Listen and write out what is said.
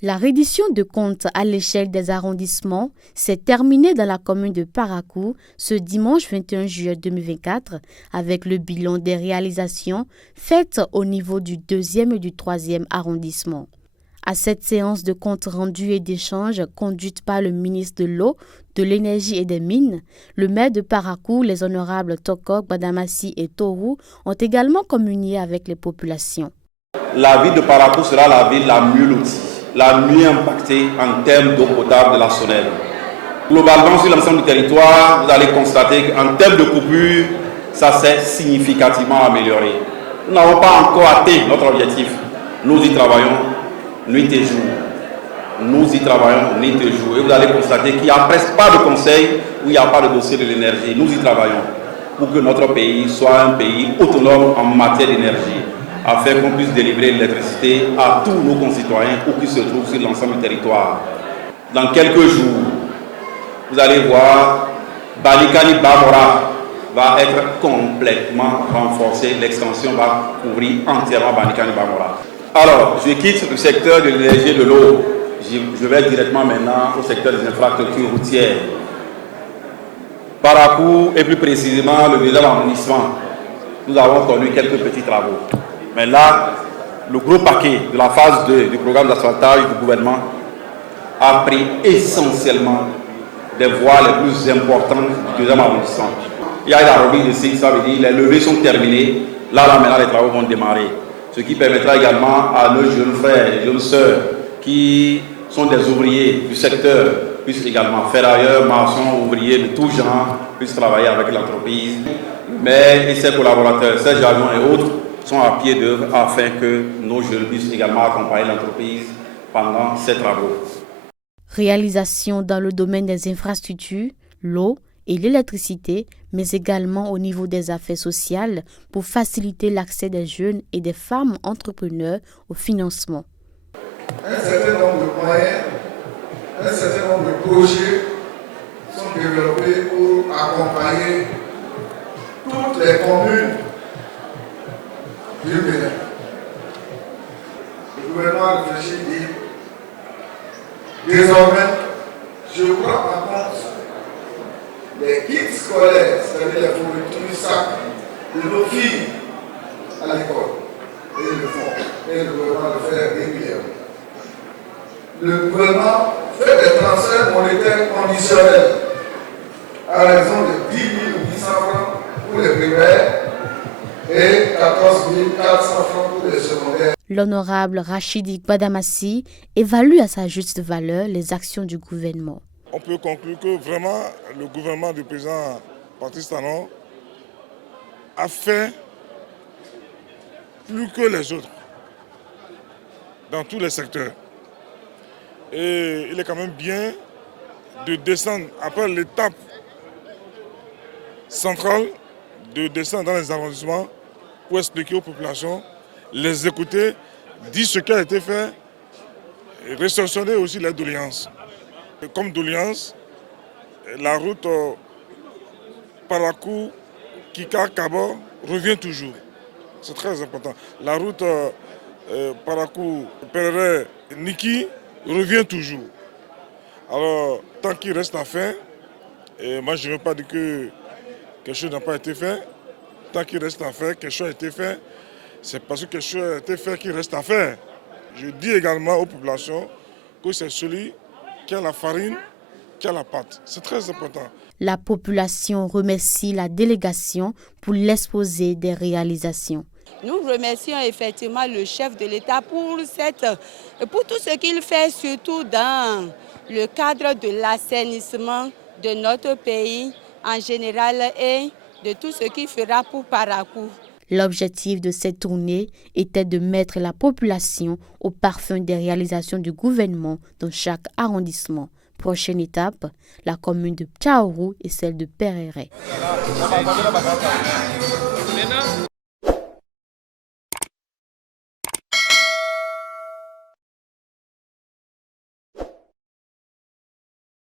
La reddition de comptes à l'échelle des arrondissements s'est terminée dans la commune de Parakou ce dimanche 21 juillet 2024 avec le bilan des réalisations faites au niveau du 2e et du 3e arrondissement. À cette séance de comptes rendus et d'échanges conduite par le ministre de l'Eau, de l'Énergie et des Mines, le maire de Parakou, les honorables Tokok, Badamassi et Toru ont également communié avec les populations. La ville de Parakou sera la ville la mieux lotie, la mieux impactée en termes d'eau potable de la Sonnelle. Globalement, sur l'ensemble du territoire, vous allez constater qu'en termes de coupure, ça s'est significativement amélioré. Nous n'avons pas encore atteint notre objectif. Nous y travaillons nuit et jour. Nous y travaillons nuit et jour. Et vous allez constater qu'il n'y a presque pas de conseil où il n'y a pas de dossier de l'énergie. Nous y travaillons pour que notre pays soit un pays autonome en matière d'énergie, afin qu'on puisse délivrer l'électricité à tous nos concitoyens où qu'ils se trouvent sur l'ensemble du territoire. Dans quelques jours, vous allez voir, Balikani Bamora va être complètement renforcée. L'extension va couvrir entièrement Balikani Bamora. Alors, je quitte le secteur de l'énergie et de l'eau. Je vais directement maintenant au secteur des infrastructures routières. Parakou, et plus précisément le 2e arrondissement, nous avons connu quelques petits travaux. Mais là, le gros paquet de la phase 2 du programme d'asphaltage du gouvernement a pris essentiellement des voies les plus importantes du 2e arrondissement. Il y a la remise de cycle, ça veut dire les levées sont terminées. Là, maintenant, les travaux vont démarrer. Ce qui permettra également à nos jeunes frères et jeunes sœurs qui sont des ouvriers du secteur, puissent également ferrailleurs, maçons, ouvriers de tout genre, puissent travailler avec l'entreprise. Mais et ses collaborateurs, ses agents et autres sont à pied d'œuvre afin que nos jeunes puissent également accompagner l'entreprise pendant ces travaux. Réalisation dans le domaine des infrastructures, l'eau et l'électricité, mais également au niveau des affaires sociales pour faciliter l'accès des jeunes et des femmes entrepreneurs au financement. Un certain nombre de moyens, un certain nombre de projets sont développés pour accompagner toutes les communes du Bénin. Le gouvernement réfléchit dit désormais, je prends en compte les kits scolaires, c'est-à-dire les fournitures sacs de nos filles à l'école. Et ils le font. Et le gouvernement le fait régulièrement. Le gouvernement fait des transferts monétaires conditionnels à raison de 10 800 francs pour les primaires et 14 400 francs pour les secondaires. L'honorable Rachidi Badamassi évalue à sa juste valeur les actions du gouvernement. On peut conclure que vraiment le gouvernement du président Patrice Talon a fait plus que les autres dans tous les secteurs. Et il est quand même bien de descendre après l'étape centrale, de descendre dans les arrondissements pour expliquer aux populations, les écouter, dire ce qui a été fait et réceptionner aussi les doléances. Comme doléance, la route Parakou-Kika-Kabor revient toujours. C'est très important. La route Parakou-Perere-Niki revient toujours. Alors, tant qu'il reste à faire, et moi je ne veux pas dire que quelque chose n'a pas été fait, tant qu'il reste à faire, quelque chose a été fait, c'est parce que quelque chose a été fait qu'il reste à faire. Je dis également aux populations que c'est celui qui a la farine, qui a la pâte. C'est très important. La population remercie la délégation pour l'exposé des réalisations. Nous remercions effectivement le chef de l'État pour tout ce qu'il fait, surtout dans le cadre de l'assainissement de notre pays en général et de tout ce qu'il fera pour Parakou. L'objectif de cette tournée était de mettre la population au parfum des réalisations du gouvernement dans chaque arrondissement. Prochaine étape, la commune de Tchaourou et celle de Perere.